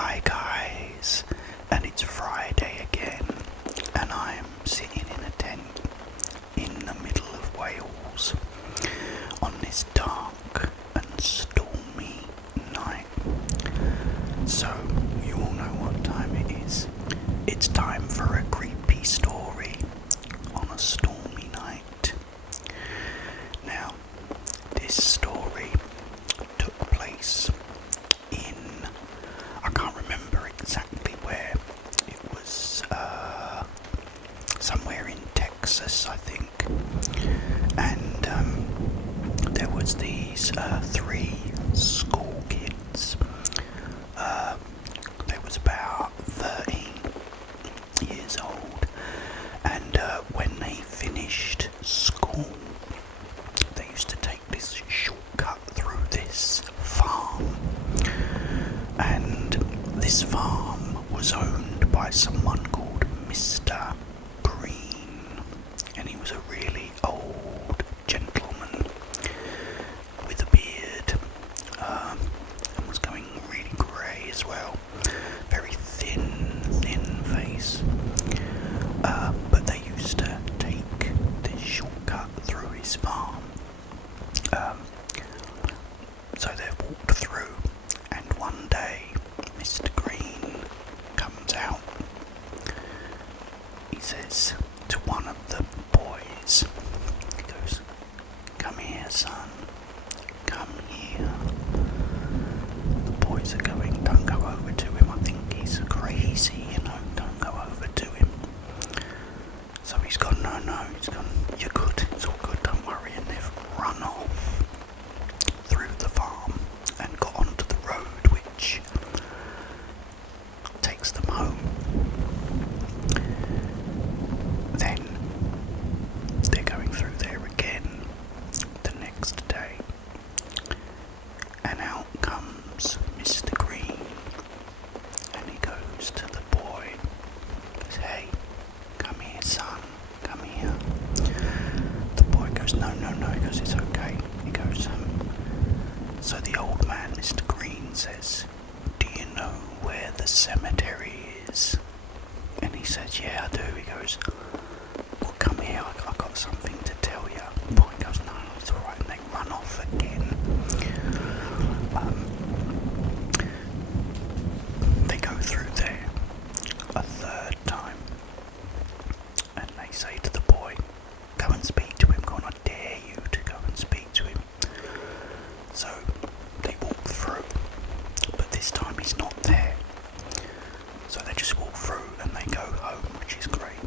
Hi guys, and it's Friday again, and I'm sitting in a tent in the middle of Wales on this dark and stormy night. So, you all know what time it is. It's time for a creepy story on a stormy night. Now, this story took place in, I can't remember exactly where. It was somewhere in Texas, I think. And there was these three school kids. They was about 13 years old, and when they finished school, they used to take this shortcut through this farm, and this farm was owned by someone called Mr. Green, and he was a really old gentleman with a beard, and was going really grey as well, very thin face, but they used to take this shortcut through his farm. So they walked through, and one day Mr. Green comes out. He says to one of the boys, he goes, "Come here, son, come here." The boys are going, "Don't go over to him, I think he's crazy, don't go over to him." So he's gone, no, he's gone, "You're good, it's all good, don't worry," and they've run off through the farm and got onto the road which takes them home. Then they're going through there again the next day, and out comes Mr. Green, and he goes to the boy, goes, "Hey, come here, son, come here." The boy goes, no, he goes, "It's okay." He goes, so the old man, Mr. Green, says, "Do you know where the cemetery is?" And he says, "Yeah, I do." He goes, "Well, come here, I got something to tell you." The boy goes, "No, it's alright," and they run off again. They go through there a third time, and they say to the boy, "Go and speak to him, go on, I dare you to go and speak to him." So they walk through, but this time he's not there. So they just walk through and they go home, which is great.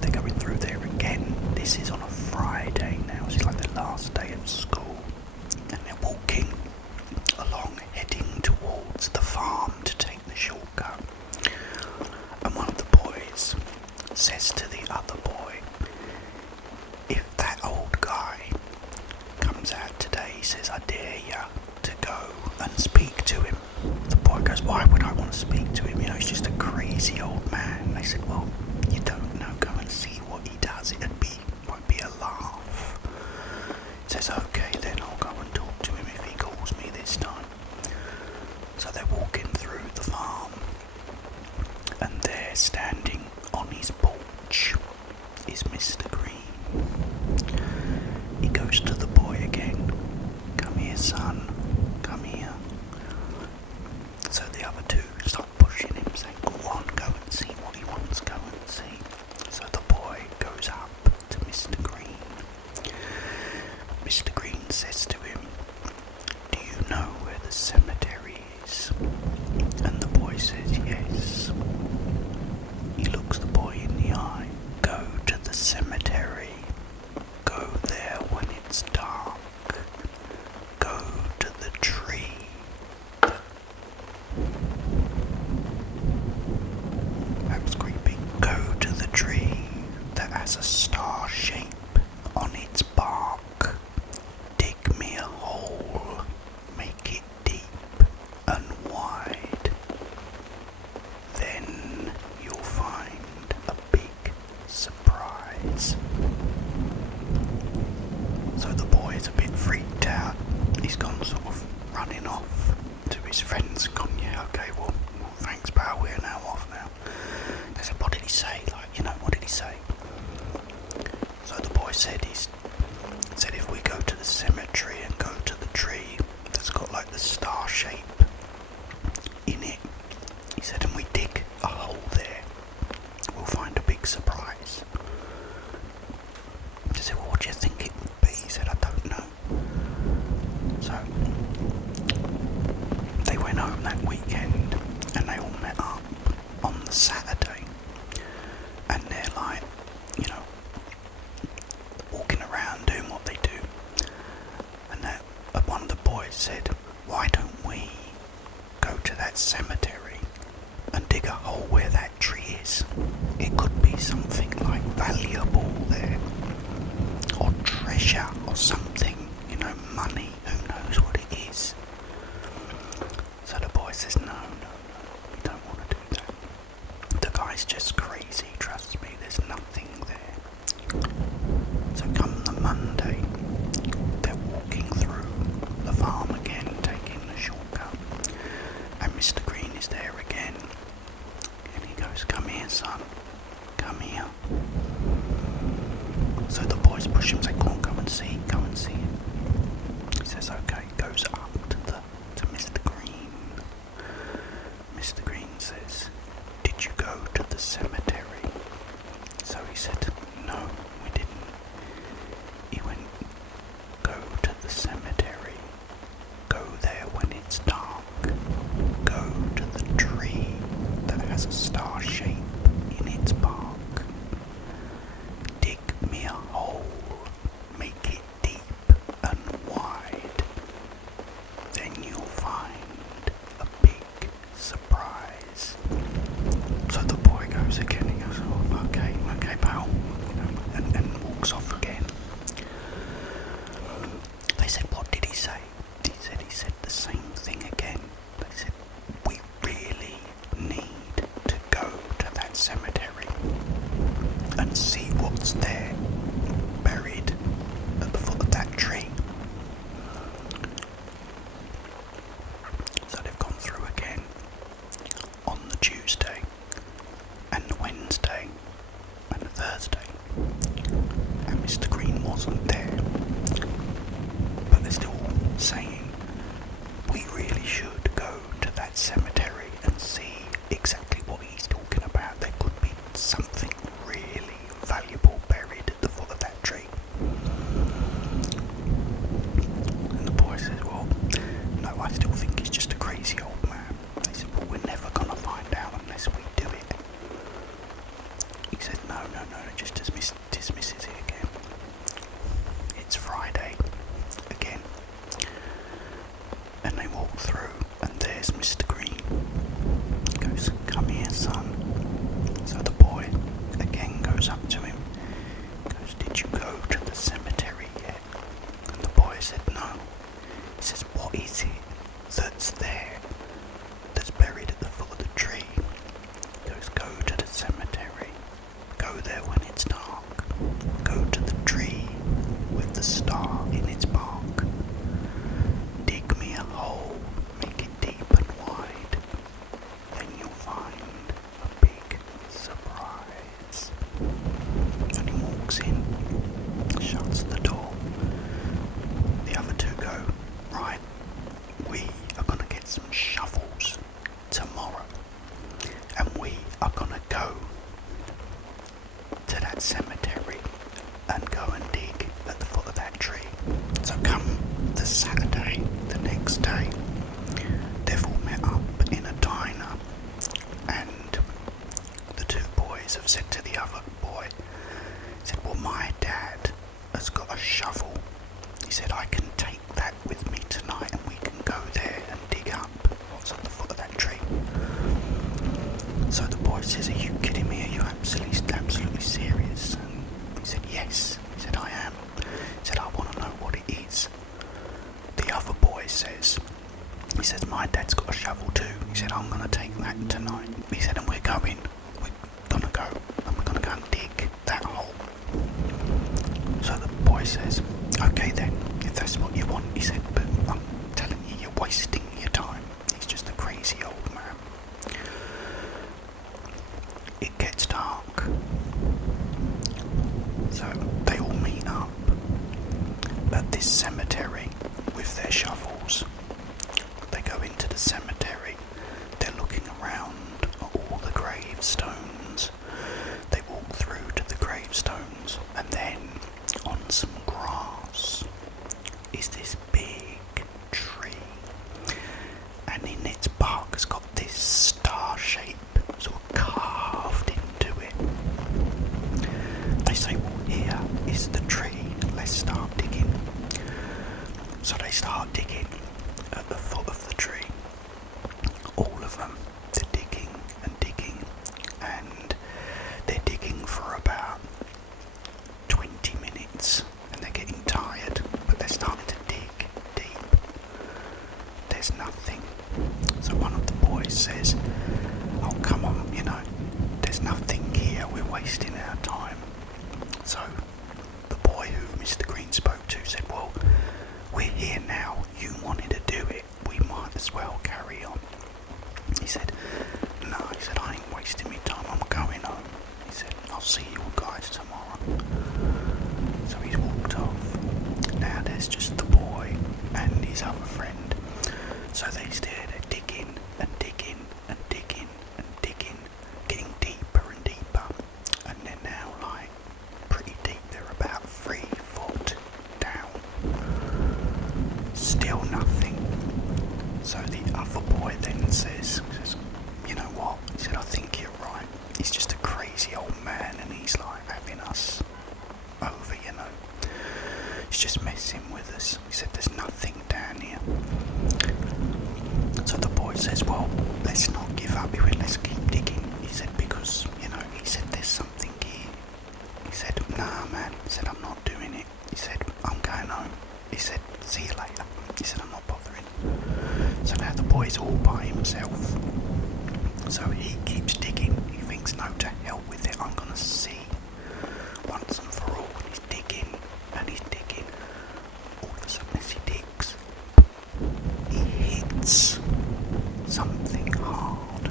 They're going through there again. This is on a Friday now, so it's like the last day of school, and they're walking along, heading towards the farm to take the shortcut. And one of the boys says to the other boy, "If that old guy comes out today," he says, "I dare you to go and speak to him." The boy goes, "Why would I want to speak to him? He's just a crazy old man." They said, "Well, you don't know, go and see what he does. It might be a laugh." He says, "Okay, then I'll go and talk to him if he calls me this time." So they're walking through the farm, and there, standing on his porch, is Mr. Green. He goes to the boy again, "Come here, son, come here." So the other two start pushing him, saying, "Go on, go and see what he wants, go and see." So the boy goes up to Mr. Green. Mr. Green says to him, "Do you know where the cemetery is?" And the boy says, "Yes." He looks the boy in the eye. "Go to the cemetery. Go there when it's dark. Go to the tree." That was creepy. "Go to the tree that has a star shape on its bark. Dig me a hole, make it deep and wide. his friends and gone, yeah, okay, well thanks pal, we're now off now. They said, what did he say? What did he say? So the boy said said if we go to the cemetery and go to the tree that's got like the star shape in it, he said, and we dig a hole there, we'll find a big surprise. I said, well, what do you think it would be? He said, I don't know. So they went home that weekend and they all met up on the Saturday, and they're like, walking around doing what they do, and one of the boys said, why don't we go to that cemetery and dig a hole where that tree is? It could be something like valuable there, or treasure or something, money, who knows what it is. So the boy says, no, we don't want to do that. The guy's just crazy, trust me, there's nothing there. So come the Monday, they're walking through the farm again, taking the shortcut, and Mr. Green is there again, and he goes, come here son, come here. So the boys push him, say, go on, come and see him. He says, okay, goes up to Mr. Green. Mr. Green says, did you go to the cemetery? So he said, no, we didn't. He went, go to the cemetery, go there when it's dark, go to the tree that has a star shape in its bark, dig me a hole, make it deep and wide, then you'll find a big surprise. So the boy goes again, he goes, oh, okay pal, and walks off again. They said, what did he say? He said the same thing again. They said, we really need to go to that cemetery and see what's there, buried at the foot of that tree. So they've gone through again on the Tuesday and the Wednesday and the Thursday, and Mr. Green wasn't there, but they're still saying, we really should go to that cemetery and see exactly what he's talking about. There could be something really valuable buried at the foot of that tree. And the boy says, well, no, I still think he's just a crazy old man. They said, well, we're never going to find out unless we do it. He said, no, just dismisses it again. It's Friday again, and they walk through, and there's Mr. Green. He goes, come here son. So the boy again goes up to him, goes, did you go to the cemetery yet? And the boy said, no. He says, what is it that's there, that's buried at the foot of the tree? He goes, go to the cemetery, go there when it's dark, go to the tree with the star in its bark, dig me a hole, make it deep and wide, then you'll find a big surprise. And he walks in, shuts the door. The other two go, right, we are going to get some shovels tomorrow, and we are going to go to that cemetery and go and dig at the foot of that tree. So come the Saturday, the next day, they've all met up in a diner, and the two boys have said to the other boy, said, well, my dad has got a shovel. He said, I can take that with me tonight and we can go there and dig up what's at the foot of that tree. So the boy says, are you kidding me? Are you absolutely serious? And he said, yes. He said, I am. He said, I want to know what it is. The other boy says, he says, my dad's got a shovel too. He said, I'm going to take that tonight. He said, and we're going to go and we're going to go and dig that hole. So the boy says, okay then, if that's what you want. He said, but I'm telling you, you're wasting your time. He and in its bark has got this star shape sort of carved into it. They say, well, here is the tree, let's start digging. So they start digging at the foot of the tree. All of them, they're digging and digging, and they're digging for about 20 minutes, and they're getting tired, but they're starting to dig deep. There's nothing. So one of the boys says, oh come on, there's nothing here, we're wasting our time. So the boy who Mr. Green spoke to said, well, we're here now, you wanted to do it, we might as well carry on. He said, no, I ain't wasting my time, I'm going home. He said, I'll see you guys tomorrow. So he's walked off. Now there's just the boy and his other friend. So they're digging and digging and digging and digging, getting deeper and deeper. And they're now like pretty deep, they're about 3 foot down. Still nothing. So the other boy then says, you know what? He said, I think you're right. He's just a crazy old man and he's like having us over, He's just messing with us. He said, there's nothing down here. So the boy says, well, let's not give up. He went, let's keep digging. He said, because, he said, there's something here. He said, nah, man. He said, I'm not doing it. He said, I'm going home. He said, see you later. He said, I'm not bothering. So now the boy's all by himself. So he keeps digging. He thinks, no, to hell with it. I'm going to see once and for all. And he's digging and he's digging. All of a sudden, as he digs, he hits something hard.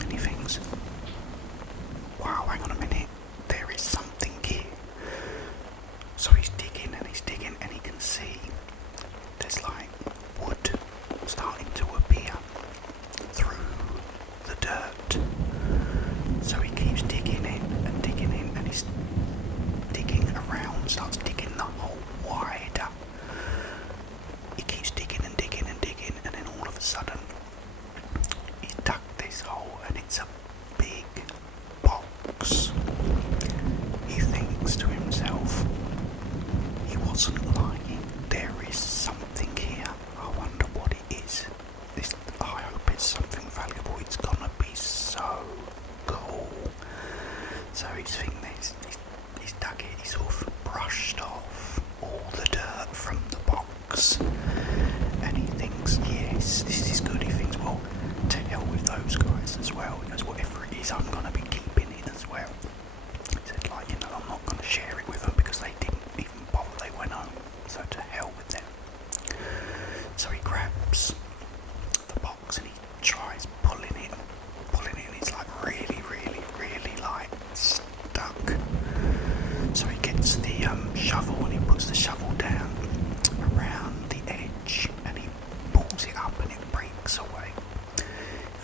And he thinks, wow, hang on a minute. There is something here. So he's digging and he's digging and he can see there's like wood starting to appear through the dirt. So he keeps digging in and he's digging around, starts digging the hole wider. He keeps digging and digging and digging, and then all of a sudden he's dug this hole and it's a big box. He thinks to himself, he wasn't lying, there is something here. I wonder what it is. I hope it's something valuable. It's gonna be so cool. So he's thinking he's dug it, he sort of brushed off all the dirt from the box, and he thinks, yes, this is good. He thinks, well, to hell with those guys as well. He goes, whatever it is, I'm gonna be keeping it as well. He said, I'm not gonna share it with them because they didn't even bother, they went home. So to hell with them. So he grabs the box and he tries pulling it, and it's like really, really, really like stuck. So he gets the shovel and he puts the shovel down around the edge and he pulls it up and it breaks away. He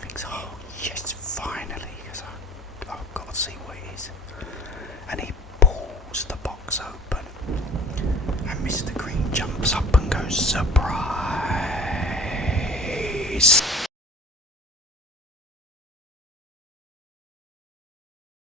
thinks, oh yes, finally, because I've got to see what it is. And he pulls the box open and Mr. Green jumps up and goes, surprise!